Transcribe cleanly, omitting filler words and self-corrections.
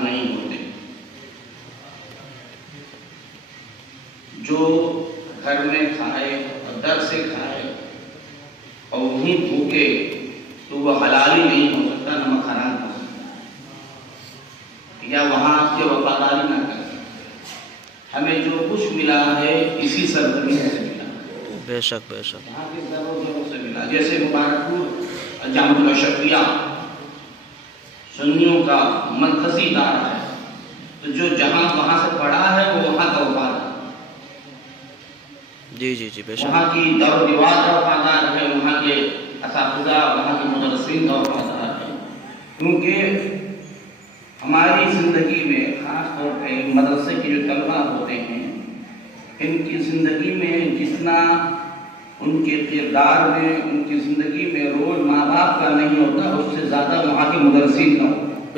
नहीं होते। जो घर में खाए और दर से खाए और वहीं भूखे तो वो हलाली नहीं हो सकता, नमक हराम हो सकता है, या वहाँ आपसे वफादारी ना कर सकते। हमें जो कुछ मिला है इसी सरजमीन से मिला, बेशक बेशक, यहाँ के जरूर से मिला। जैसे मुबारकपुर जामुल अशरफिया सुन्नियों का मरकजी दार है, तो जो जहाँ वहाँ से पढ़ा है वो वहाँ का वफादार, जी जी जी बेशक, वहाँ की दर दीवार का वफादार है, वहाँ के असातिज़ा, वहाँ के मुदर्रिसीन का वफादार है। क्योंकि हमारी ज़िंदगी में ख़ास तौर पर मदरसे के जो तलबा होते हैं, इनकी ज़िंदगी में जितना उनके किरदार में, उनकी ज़िंदगी में रोल माँ बाप का नहीं होता, उससे ज़्यादा वहाँ के मुदर्रिसीन का होता है।